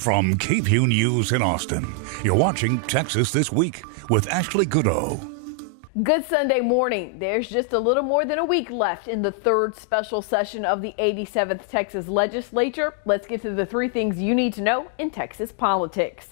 From KVUE News in Austin, you're watching Texas This Week with Ashley Goodo. Good Sunday morning. There's just a little more than a week left in the third special session of the 87th Texas Legislature. Let's get to the three things you need to know in Texas politics.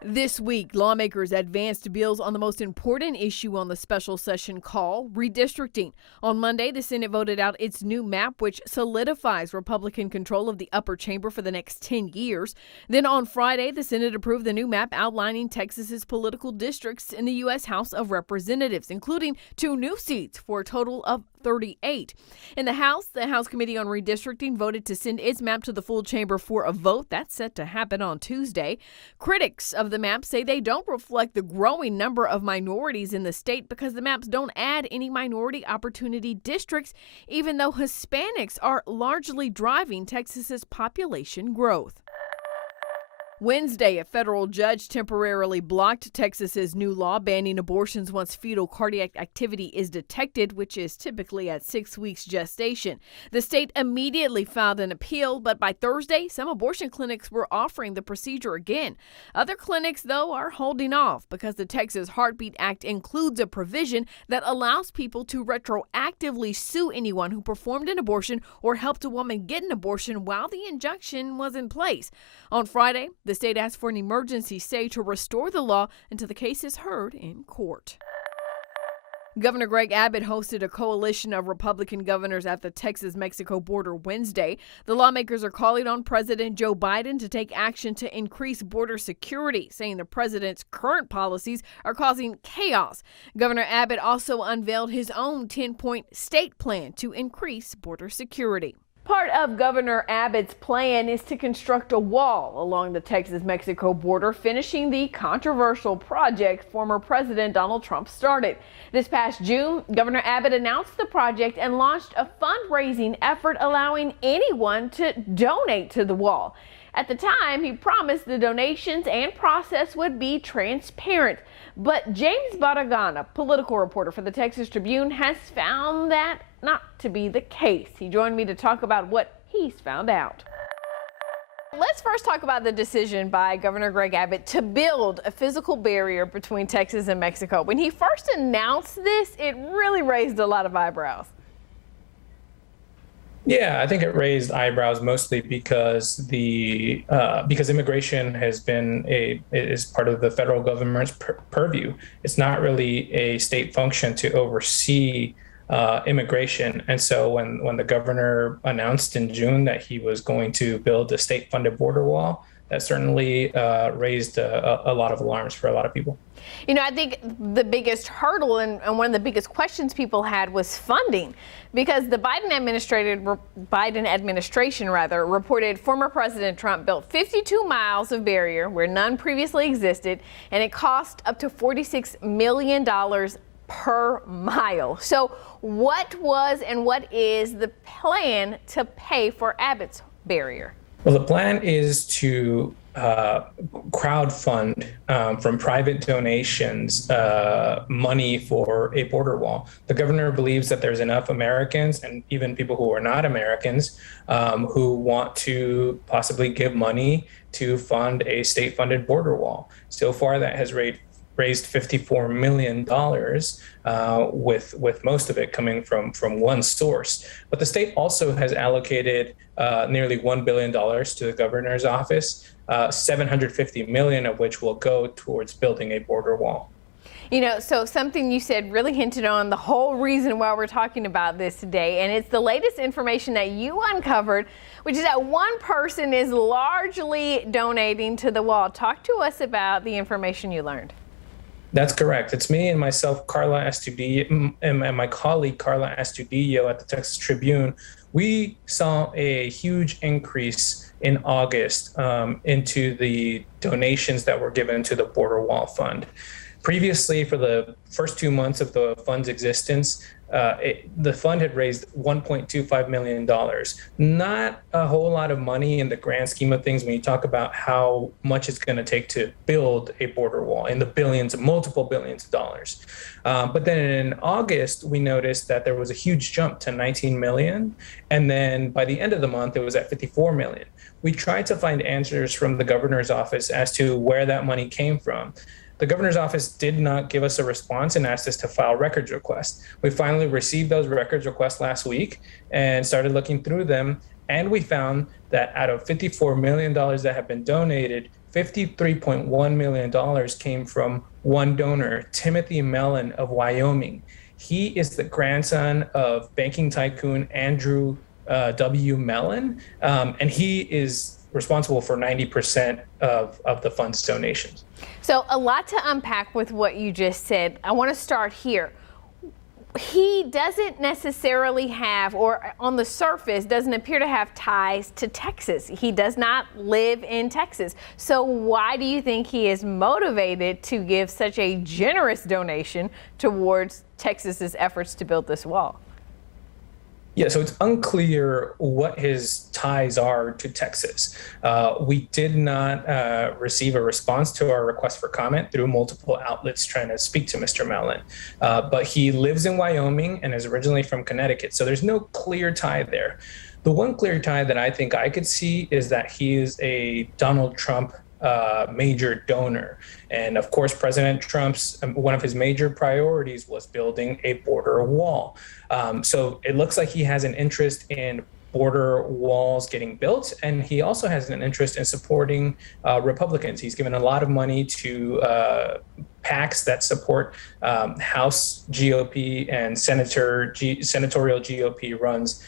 This week, lawmakers advanced bills on the most important issue on the special session call, redistricting. On Monday, the Senate voted out its new map, which solidifies Republican control of the upper chamber for the next 10 years. Then on Friday, the Senate approved the new map outlining Texas's political districts in the U.S. House of Representatives, including 2 new seats for a total of 38. In the House Committee on Redistricting voted to send its map to the full chamber for a vote. That's set to happen on Tuesday. Critics of the map say they don't reflect the growing number of minorities in the state because the maps don't add any minority opportunity districts, even though Hispanics are largely driving Texas's population growth. Wednesday, a federal judge temporarily blocked Texas's new law banning abortions once fetal cardiac activity is detected, which is typically at 6 weeks gestation. The state immediately filed an appeal, but by Thursday, some abortion clinics were offering the procedure again. Other clinics, though, are holding off because the Texas Heartbeat Act includes a provision that allows people to retroactively sue anyone who performed an abortion or helped a woman get an abortion while the injunction was in place. On Friday, the state asked for an emergency stay to restore the law until the case is heard in court. Governor Greg Abbott hosted a coalition of Republican governors at the Texas-Mexico border Wednesday. The lawmakers are calling on President Joe Biden to take action to increase border security, saying the president's current policies are causing chaos. Governor Abbott also unveiled his own 10-point state plan to increase border security. Part of Governor Abbott's plan is to construct a wall along the Texas-Mexico border, finishing the controversial project former President Donald Trump started. This past June, Governor Abbott announced the project and launched a fundraising effort allowing anyone to donate to the wall. At the time, he promised the donations and process would be transparent. But James Barragán, a political reporter for the Texas Tribune, has found that not to be the case. He joined me to talk about what he's found out. Let's first talk about the decision by Governor Greg Abbott to build a physical barrier between Texas and Mexico. When he first announced this, it really raised a lot of eyebrows. Yeah, I think it raised eyebrows mostly because because immigration is part of the federal government's purview. It's not really a state function to oversee immigration. And so when the governor announced in June that he was going to build a state-funded border wall, that certainly raised a lot of alarms for a lot of people. You know, I think the biggest hurdle and one of the biggest questions people had was funding, because the Biden administration reported former President Trump built 52 miles of barrier where none previously existed, and it cost up to $46 million per mile. So what was and what is the plan to pay for Abbott's barrier? Well, the plan is to crowdfund from private donations money for a border wall. The governor believes that there's enough Americans and even people who are not Americans who want to possibly give money to fund a state-funded border wall. So far, that has raised $54 million, with most of it coming from one source. But the state also has allocated nearly $1 billion to the governor's office, $750 million of which will go towards building a border wall. You know, so something you said really hinted on the whole reason why we're talking about this today, and it's the latest information that you uncovered, which is that one person is largely donating to the wall. Talk to us about the information you learned. That's correct. It's me and myself, Carla Astudillo, and my colleague, Carla Astudillo at the Texas Tribune. We saw a huge increase in August into the donations that were given to the Border Wall Fund. Previously, for the first 2 months of the fund's existence, the fund had raised $1.25 million. Not a whole lot of money in the grand scheme of things when you talk about how much it's going to take to build a border wall in the billions, multiple billions of dollars. But then in August, we noticed that there was a huge jump to 19 million. And then by the end of the month, it was at 54 million, we tried to find answers from the governor's office as to where that money came from. The governor's office did not give us a response and asked us to file records requests. We finally received those records requests last week and started looking through them. And we found that out of $54 million that have been donated, $53.1 million came from one donor, Timothy Mellon of Wyoming. He is the grandson of banking tycoon Andrew W. Mellon, and he is responsible for 90% of the fund's donations. So a lot to unpack with what you just said. I want to start here. He doesn't necessarily have, or on the surface, doesn't appear to have ties to Texas. He does not live in Texas. So why do you think he is motivated to give such a generous donation towards Texas's efforts to build this wall? Yeah, so it's unclear what his ties are to Texas. We did not receive a response to our request for comment through multiple outlets trying to speak to Mr. Mellon. But he lives in Wyoming and is originally from Connecticut, so there's no clear tie there. The one clear tie that I think I could see is that he is a Donald Trump major donor. And of course, President Trump's, one of his major priorities was building a border wall. So it looks like he has an interest in border walls getting built, and he also has an interest in supporting Republicans. He's given a lot of money to PACs that support House GOP and senatorial GOP runs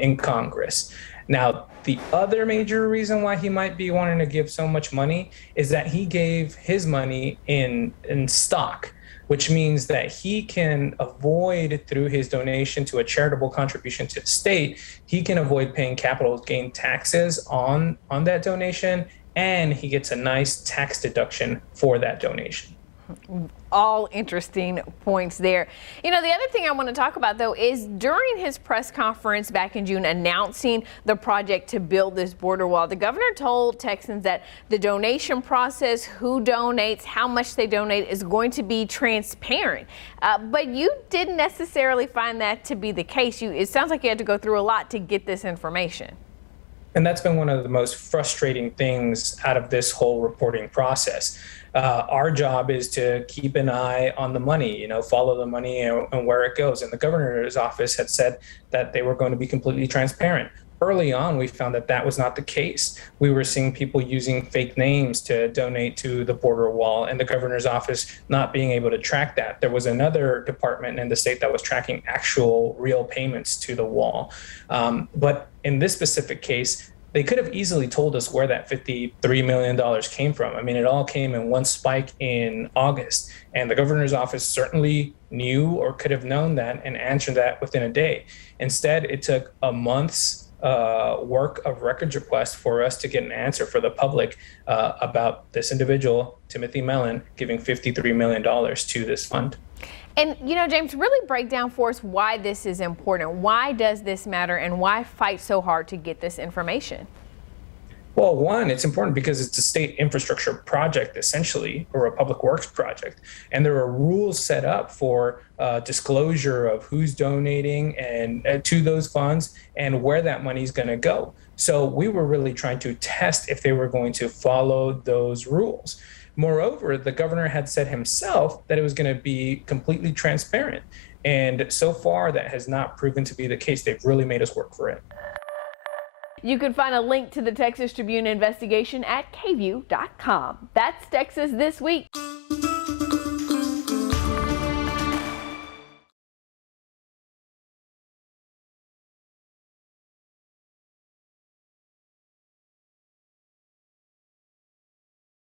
in Congress. Now, the other major reason why he might be wanting to give so much money is that he gave his money in stock, which means that he can avoid, through his donation to a charitable contribution to the state, he can avoid paying capital gain taxes on that donation, and he gets a nice tax deduction for that donation. All interesting points there. You know, the other thing I want to talk about, though, is during his press conference back in June announcing the project to build this border wall, the governor told Texans that the donation process, who donates, how much they donate, is going to be transparent. But you didn't necessarily find that to be the case. It sounds like you had to go through a lot to get this information. And that's been one of the most frustrating things out of this whole reporting process. Our job is to keep an eye on the money, follow the money and where it goes. And the governor's office had said that they were going to be completely transparent. Early on, we found that that was not the case. We were seeing people using fake names to donate to the border wall, and the governor's office not being able to track that. There was another department in the state that was tracking actual real payments to the wall. But in this specific case, they could have easily told us where that $53 million came from. I mean, it all came in one spike in August, and the governor's office certainly knew or could have known that and answered that within a day. Instead, it took a month's work of records requests for us to get an answer for the public about this individual, Timothy Mellon, giving $53 million to this fund. And, James, really break down for us why this is important. Why does this matter, and why fight so hard to get this information? Well, one, it's important because it's a state infrastructure project, essentially, or a public works project. And there are rules set up for disclosure of who's donating and to those funds and where that money is going to go. So we were really trying to test if they were going to follow those rules. Moreover, the governor had said himself that it was going to be completely transparent. And so far, that has not proven to be the case. They've really made us work for it. You can find a link to the Texas Tribune investigation at KVUE.com. That's Texas This Week.